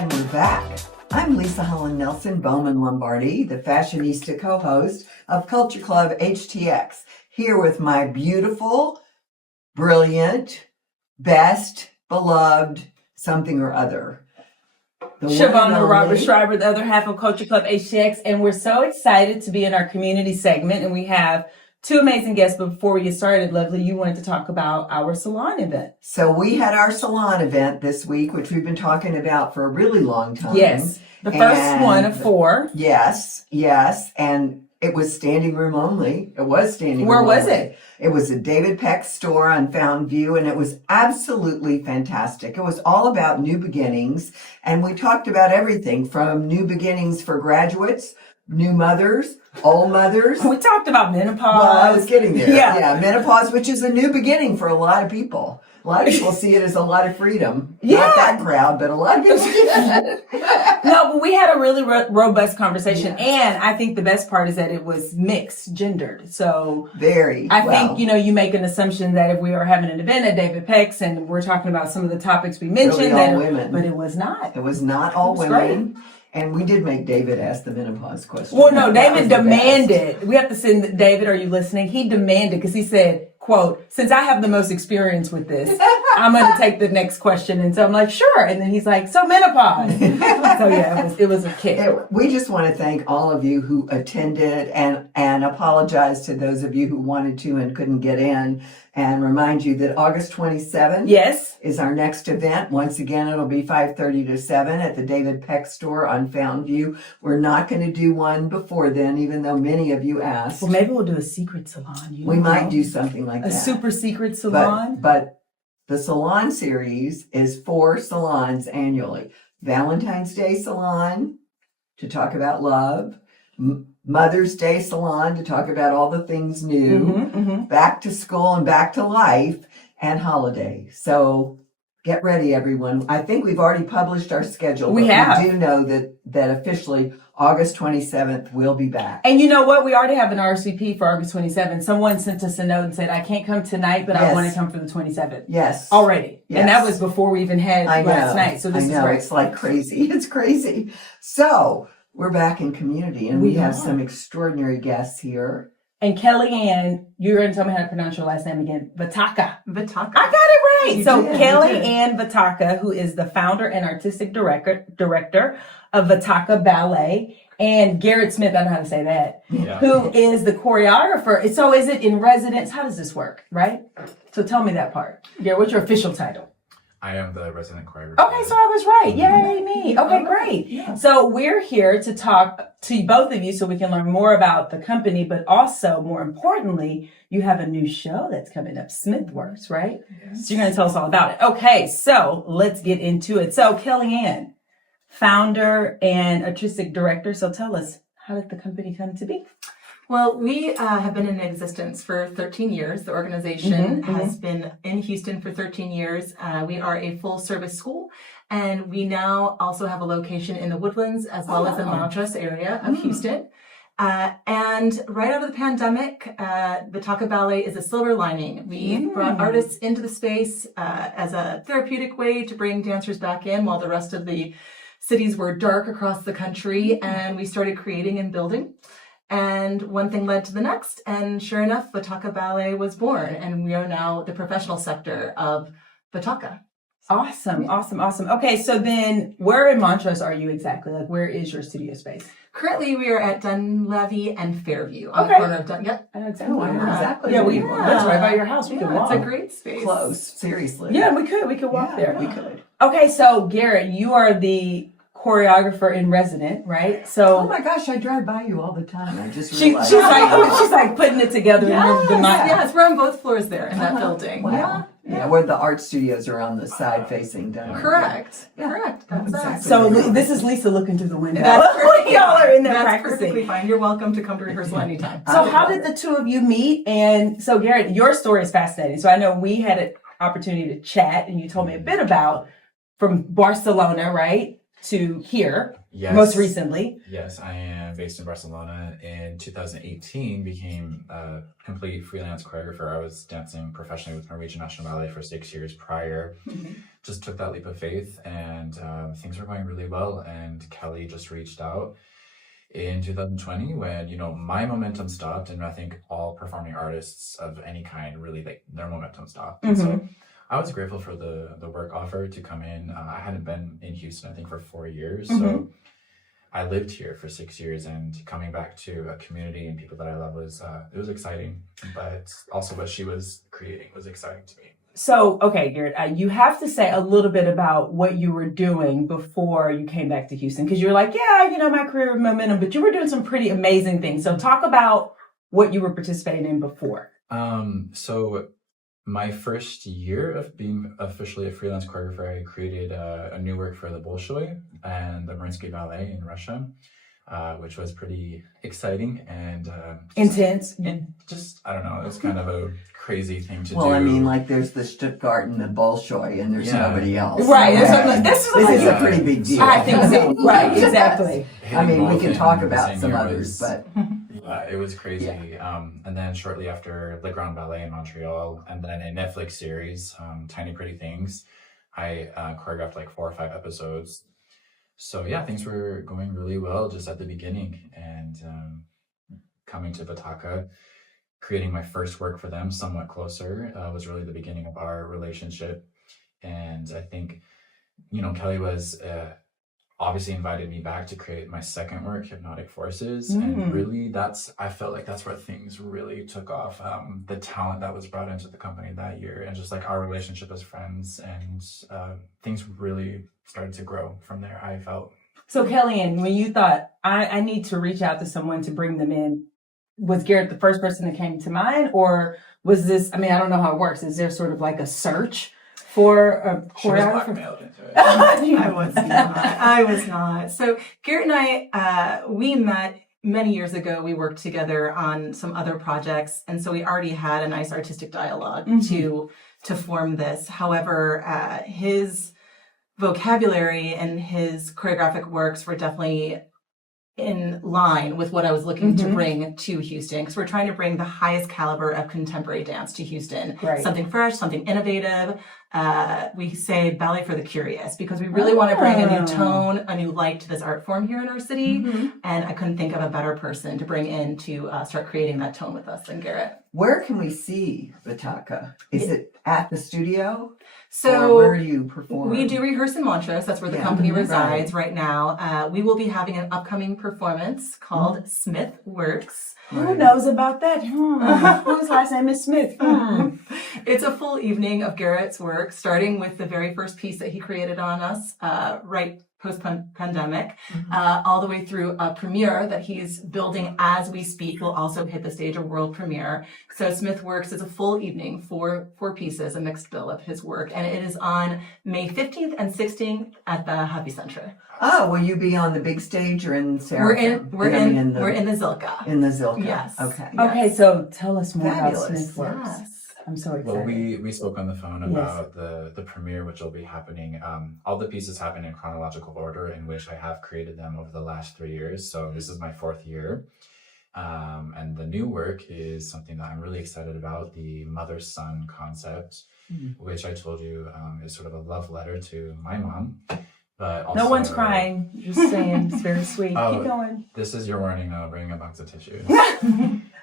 And we're back. I'm Leisa Holland-Nelson, Bowman Lombardi, the fashionista co-host of Culture Club HTX, here with my beautiful, brilliant, best, beloved, something or other. Shavonnah Robert Schreiber, the other half of Culture Club HTX, and we're so excited to be in our community segment, and we have two amazing guests. But before we get started, Lovely, you wanted to talk about our salon event. So we had our salon event this week, which we've been talking about for a really long time. Yes, the first one of 4. Yes, and it was standing room only. It was standing room only. Where was it? It was a David Peck store on Fountain View, and it was absolutely fantastic. It was all about new beginnings, and we talked about everything from new beginnings for graduates, new mothers, old mothers. We talked about menopause. Well, I was getting there. Yeah, menopause, which is a new beginning for a lot of people. A lot of people see it as a lot of freedom. Yeah. Not that crowd, but a lot of people see it. No, but we had a really robust conversation, and I think the best part is that it was mixed gendered. So I think, you make an assumption that if we are having an event at David Peck's and we're talking about some of the topics we mentioned, really all women. But it was not. It was not all women. Great. And we did make David ask the menopause question. Well, no, David demanded. We have to send David, are you listening? He demanded because he said, quote, since I have the most experience with this, I'm going to take the next question. And so I'm like, sure. And then he's like, so menopause. So yeah, it was a kick. We just want to thank all of you who attended and apologize to those of you who wanted to and couldn't get in, and remind you that August 27th is our next event. Once again, it'll be 5:30 to 7 at the David Peck store on Fountain View. We're not going to do one before then, even though many of you asked. Well, maybe we'll do a secret salon. We might do something like that. A super secret salon. But the salon series is 4 salons annually. Valentine's Day salon to talk about love. Mother's Day salon to talk about all the things new, back to school and back to life, and holiday. So get ready, everyone. I think we've already published our schedule. We have. We do know that officially August 27th we'll be back. And you know what? We already have an RSVP for August 27th. Someone sent us a note and said, I can't come tonight, but I want to come for the 27th. Yes. Already. Yes. And that was before we even had last night. So this is great. It's like crazy. It's crazy. So we're back in community, and we have some extraordinary guests here. And Kellyanne, you're going to tell me how to pronounce your last name again. Vitacca. Vitacca. I got it right. Kellyanne Vitacca, who is the founder and artistic director of Vitacca Ballet, and Garrett Smith, I know how to say that, who is the choreographer. So is it in residence? How does this work, right? So tell me that part. Garrett, what's your official title? I am the resident choreographer. Okay, so I was right. Yay, me. Okay, great. Yeah. So we're here to talk to both of you so we can learn more about the company, but also, more importantly, you have a new show that's coming up, Smithworks, right? Yes. So you're going to tell us all about it. Okay, so let's get into it. So Kellyanne, founder and artistic director. So tell us, how did the company come to be? Well, we have been in existence for 13 years. The organization has been in Houston for 13 years. We are a full-service school, and we now also have a location in the Woodlands as well as the Montrose area of Houston. And right out of the pandemic, Vitacca Ballet is a silver lining. We brought artists into the space as a therapeutic way to bring dancers back in while the rest of the cities were dark across the country, and we started creating and building. And one thing led to the next, and sure enough, Vitacca Ballet was born, and we are now the professional sector of Vitacca. Awesome. Okay, so then where in Montrose are you exactly? Like, where is your studio space? Currently, we are at Dunleavy and Fairview on the corner of Exactly. Exactly. That's right by your house. We could walk. It's a great space. Close, seriously. Yeah, we could walk there. We could. Okay, so Garrett, you are the choreographer in resident, right? So oh my gosh, I drive by you all the time. I just realized. she's like putting it together in the mind. Yes, we're on both floors there in that building. Wow. Yeah, where the art studios are on the side facing down. Correct. That's exactly. So this is Lisa looking through the window. That's y'all are in there That's practicing. perfectly fine. You're welcome to come to rehearsal anytime. So how did the two of you meet? And so Garrett, your story is fascinating. So I know we had an opportunity to chat, and you told me a bit about from Barcelona, right, to here. Yes. most recently. Yes, I am based in Barcelona. In 2018, became a complete freelance choreographer. I was dancing professionally with Norwegian National Ballet for 6 years prior. Just took that leap of faith, and things were going really well. And Kelly just reached out in 2020 when, you know, my momentum stopped, and I think all performing artists of any kind really, like, their momentum stopped. And so I was grateful for the work offer to come in. I hadn't been in Houston, I think, for 4 years. So I lived here for 6 years, and coming back to a community and people that I love was, it was exciting, but also what she was creating was exciting to me. So, okay, Garrett, you have to say a little bit about what you were doing before you came back to Houston, because you're like, yeah, you know, my career momentum, but you were doing some pretty amazing things. So talk about what you were participating in before. So my first year of being officially a freelance choreographer, I created a new work for the Bolshoi and the Mariinsky Ballet in Russia, which was pretty exciting and Intense. And just, I don't know, it was kind of a crazy thing to do. Well, I mean, like there's the Stuttgart and the Bolshoi, and there's nobody else. Right. This is a pretty big deal. I think so. Right, exactly. I mean, we can talk about some others, but it was crazy. And then shortly after Le Grand Ballet in Montreal, and then a Netflix series, Tiny Pretty Things, I choreographed like 4 or 5 episodes. So yeah, things were going really well just at the beginning, and coming to Vitacca, creating my first work for them somewhat closer was really the beginning of our relationship. And I think, you know, Kelly was obviously invited me back to create my second work, Hypnotic Forces. And really I felt like that's where things really took off. The talent that was brought into the company that year, and just like our relationship as friends, and things really started to grow from there, I felt. So Kellyanne, when you thought, I need to reach out to someone to bring them in, was Garrett the first person that came to mind? Or was this, I mean, I don't know how it works. Is there sort of like a search for a choreographer? She was blackmailed into it. I was not. So Garrett and I, we met many years ago. We worked together on some other projects, and so we already had a nice artistic dialogue to form this. However, his vocabulary and his choreographic works were definitely in line with what I was looking to bring to Houston, because we're trying to bring the highest caliber of contemporary dance to Houston. Right. Something fresh, something innovative. We say ballet for the curious, because we really want to bring a new tone, a new light to this art form here in our city. And I couldn't think of a better person to bring in to start creating that tone with us than Garrett. where can we see Vitacca? Is it at the studio? So or where do you perform? we do rehearse in Montrose. That's where the company resides right now. We will be having an upcoming performance called Smith Works. Who knows about that? Whose last name is Smith? It's a full evening of Garrett's work, starting with the very first piece that he created on us, right post-pandemic, all the way through a premiere that he's building as we speak. Will also hit the stage, a world premiere. So Smith Works is a full evening, four pieces, a mixed bill of his work, and it is on May 15th and 16th at the Happy Center. Oh, will you be on the big stage or in Sarah? We're in the Zilka. In the Zilka. Yes. Okay. Okay, so tell us more Fabulous. about Smith Works. Yes. I'm so excited. Well, we spoke on the phone about the premiere, which will be happening. All the pieces happen in chronological order, in which I have created them over the last 3 years. So this is my 4th year. And the new work is something that I'm really excited about, the mother-son concept, which I told you is sort of a love letter to my mom. But also, no one's crying. Just saying, it's very sweet. Keep going. This is your warning. I'll bring a box of tissues.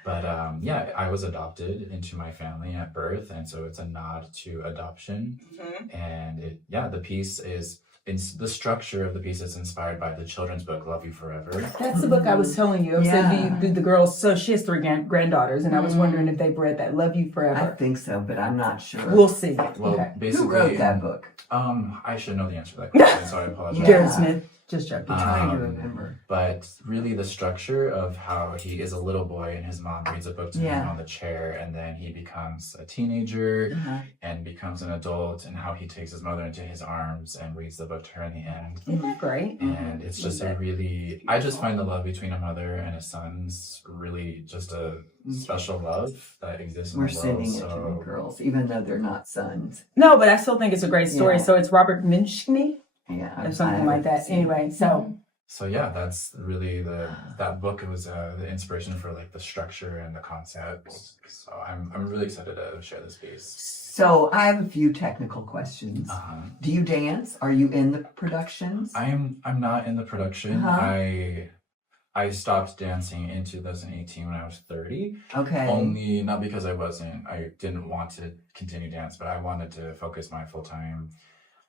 But yeah, I was adopted into my family at birth, and so it's a nod to adoption. And the piece is, the structure of the piece is inspired by the children's book Love You Forever. That's the book I was telling you. Yeah. So the girls, so she has 3 granddaughters, and I was wondering if they've read that, Love You I Forever. think so, but I'm not sure. We'll see. Well, Okay. basically, Who wrote that book? I should know the answer to that question, so I apologize. Garrett Smith. Just joking. I'm trying to remember. But really the structure of how he is a little boy and his mom reads a book to him on the chair, and then he becomes a teenager and becomes an adult, and how he takes his mother into his arms and reads the book to her in the end. Isn't that great? And it's just I just find the love between a mother and a son's really just a special love that exists in We're the world. sending it to the girls, even though they're not sons. No, but I still think it's a great story. Yeah. So it's Robert Minchny Yeah. or something like that. Anyway, so So yeah, that's really that book. It was the inspiration for like the structure and the concept. So I'm really excited to share this piece. So I have a few technical questions. Do you dance? Are you in the productions? I'm not in the production. Uh-huh. I stopped dancing in 2018 when I was 30. Okay. Only not because I didn't want to continue dance, but I wanted to focus my full time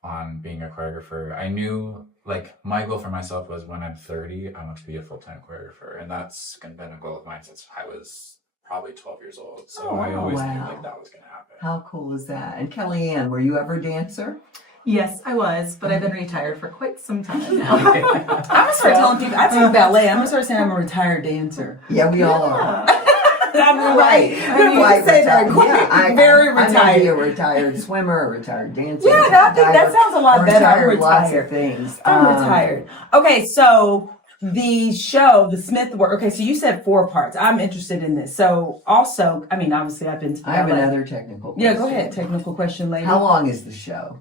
on being a choreographer. I knew like my goal for myself was when I'm 30, I want to be a full-time choreographer. And that's been a goal of mine since I was probably 12 years old. So I always knew like that was going to happen. How cool is that? And Kellyanne, were you ever a dancer? Yes, I was, but I've been retired for quite some time now. I'm gonna start telling people I take ballet. I'm gonna start saying I'm a retired dancer. Yeah, we all are. I'm right. I'm You quite say that retired. quick. Yeah, Very I may retired. be a retired swimmer, a retired dancer. Yeah, no, I think that sounds a lot better. I'm Retired lots of retired. things. I'm retired. Okay, so the show, the Smith work. Okay, so you said 4 parts. I'm interested in this. So also, I mean, obviously, I've been to I have ballet. another technical question. Yeah, go ahead. Technical question, lady. How long is the show?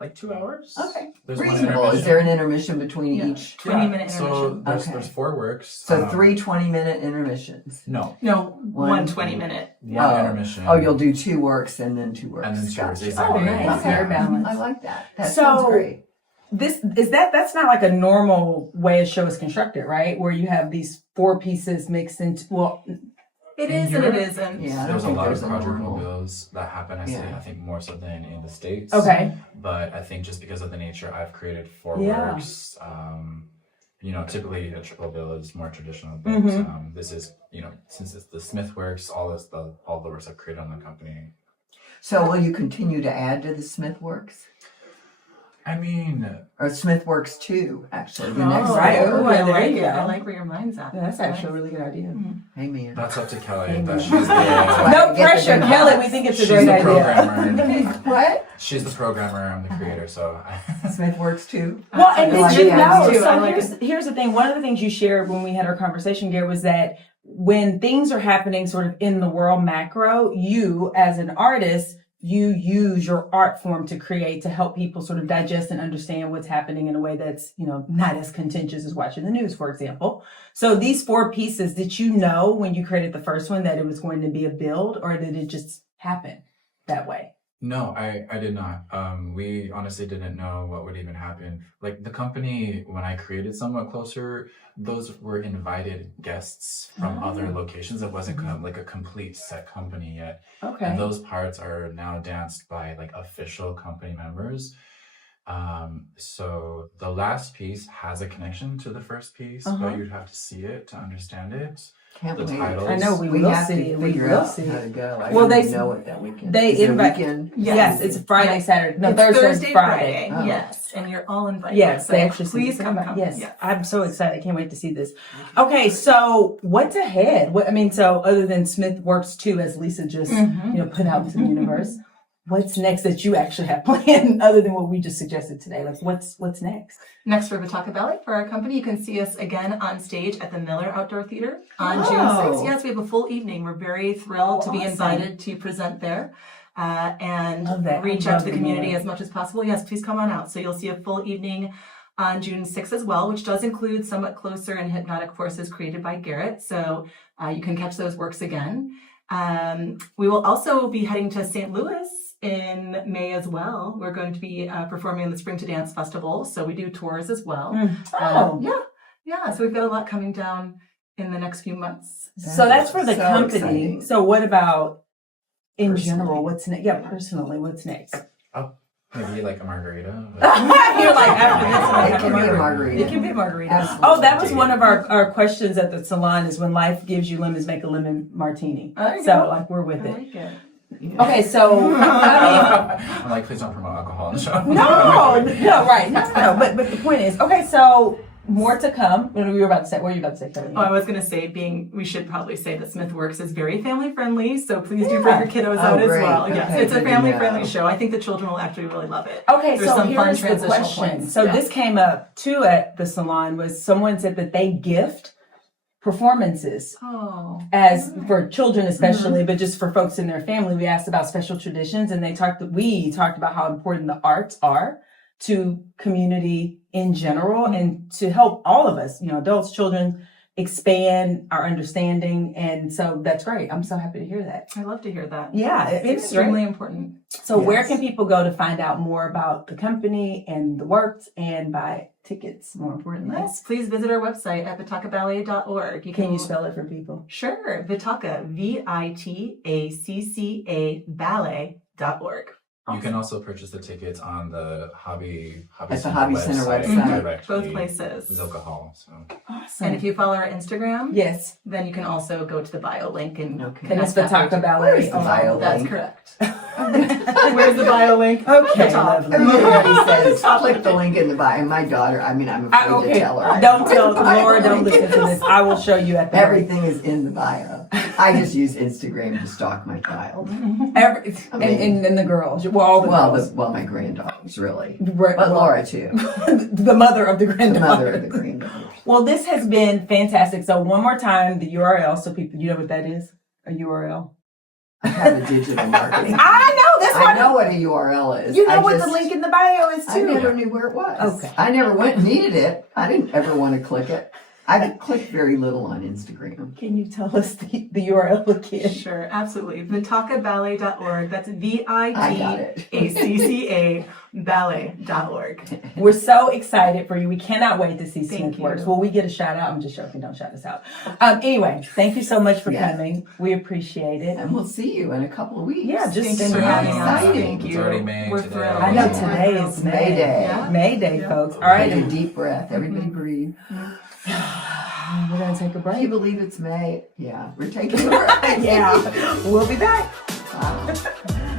Like 2 hours. Okay. There's one Reasonable. intermission. Is there an intermission between Yeah. each? 20-minute So intermission. there's 4 works. So 3 20-minute intermissions. No, No, One. one 20-minute. one intermission. Oh, you'll do 2 works and then 2 works. And then Gotcha. service. Oh, nice. Okay. Very balanced. I like that. That So- sounds great. That's not like a normal way a show is constructed, right? Where you have these 4 pieces mixed into, well, It In is and it Europe? isn't. Yeah, I don't There's a think lot of there's a quadruple normal. bills that happen. Yeah. I think more so than in the States. okay. But I think just because of the nature, I've created 4 Yeah. works. Typically a triple bill is more traditional, but this is, since it's the Smith works, all the works I've created on the company. So will you continue to add to the Smith works? I mean, Or Smith Works 2, actually. The next right. one. Oh, I There like you it. go. I like where your mind's at. Yeah, that's actually a really good idea. Hey, man. that's up to Kelly. Amen. That she's Right. No Get the pressure, good Kelly. vibes. We think it's a she's great the idea. programmer. What? She's the programmer. I'm the creator. So Smith Works 2? Well, and I like did you it. know? Too. I So like here's the thing. One of the things you shared when we had our conversation, Gary, was that when things are happening sort of in the world macro, you as an artist, you use your art form to create to help people sort of digest and understand what's happening in a way that's, not as contentious as watching the news, for example. So these 4 pieces, did you know when you created the first one that it was going to be a build, or did it just happen that way? no, I did not. We honestly didn't know what would even happen. Like the company, when I created Somewhat Closer, those were invited guests from other locations. It wasn't like a complete set company yet. Okay. And those parts are now danced by like official company members. So the last piece has a connection to the first piece, but you'd have to see it to understand it. Can't The wait. titles. I know we We will have see to it. We figure will out see how it. to go. I Well, didn't they- know it that weekend. they Is it a invite- weekend? Yes, it's Friday, Yeah. Saturday. No, It's Thursday, Friday. Oh. Yes, and you're all invited. Yes, so they actually please said come. that. Yes, Yeah. I'm so excited. I can't wait to see this. Okay, so what's ahead? So other than Smith Works 2, as Leisa just put out into the universe, what's next that you actually have planned other than what we just suggested today? Like what's next? Next for Vitacca Ballet, for our company, you can see us again on stage at the Miller Outdoor Theater on June 6th. Yes, we have a full evening. We're very thrilled to be awesome. invited to present there and Love that. reach I out love to the the community Miller. as much as possible. Yes, please come on out. So you'll see a full evening on June 6th as well, which does include Somewhat Closer and Hypnotic Forces created by Garrett. So you can catch those works again. We will also be heading to St. Louis in May as well. We're going to be performing in the Spring to Dance Festival, so we do tours as well. Oh, Yeah. So we've got a lot coming down in the next few months. so that's for the So company. exciting. So what about in Personally. general? What's next? Yeah, personally, what's next? Maybe like a margarita. You're like, after It can be a margarita. It can be a margarita. Absolutely. Oh, that was one of our questions at the salon is when life gives you lemons, make a lemon martini. There you So go. like we're with I it. like it. Okay, so I'm like, please don't promote alcohol on the show. no, right, no. But the point is, okay, so more to come. What were you about to say? Kelly? Oh, I was going to say, we should probably say that Smith Works is very family friendly, so please do bring your kiddos out as great. well. Yes, Okay, it's a good to family know. friendly show. I think the children will actually really love it. Okay, There's so some fun here's the transitional question. points. So Yeah. this came up too at the salon was someone said that they gift performances Oh. as for children especially, but just for folks in their family. We asked about special traditions and we talked about how important the arts are to community in general and to help all of us, adults, children, expand our understanding. And so that's great. I'm so happy to hear that. I love to hear that. Yeah, It's it's extremely great. important. So where Yes. can people go to find out more about the company and the works and buy tickets, more importantly? Yes, please visit our website at vitaccaballet.org. Can you spell it for people? Sure. Vitacca, Vitacca ballet.org. You can also purchase the tickets on the Hobby At the Center Hobby Center website. directly. Both places. Zilka Hall. So Awesome. And if you follow our Instagram, yes, then you can also go to the bio link and Okay. and it's connect that Vitacca way. Ballet. Where's the bio That's link? correct. Where's the bio link? Okay, The top. lovely. Everybody says, click the link in the bio. My daughter, I'm afraid to tell her. Don't tell Click the bio Laura. Don't link. listen to this. I will show you at the Everything is in the bio. I just use Instagram to stalk my child. and the girls. Well, all the girls. Well, my granddaughters, really. Right, But well, Laura, too. the mother of the The granddaughter. mother of the granddaughters. Well, this has been fantastic. So one more time, the URL, so people, you know what that is? A URL. I have a digital marketing. I know. That's I why. know what a URL is. You know I what just- the link in the bio is I too. never knew where it was. Okay. I never went and needed it. I didn't ever want to click it. I clicked very little on Instagram. Can you tell us the URL again? Sure, absolutely. Vitaccaballet.org. That's I got it. Vitacca ballet.org. We're so excited for you. We cannot wait to see Thank Smith you. Works. Will we get a shout out? I'm just joking. Don't shout us out. Anyway, thank you so much for Yeah. coming. We appreciate it. And we'll see you in a couple of weeks. Yeah, just Thank you in for the having us. exciting. Thank It's you. already May We're today. thrilled. I know Yeah. today is May May. Day. Yeah. May Day, Yeah. folks. All right. Take a deep breath. Everybody breathe. We're going to take a Can you break. believe it's May? Yeah, we're taking a break. Yeah. We'll be back. Wow.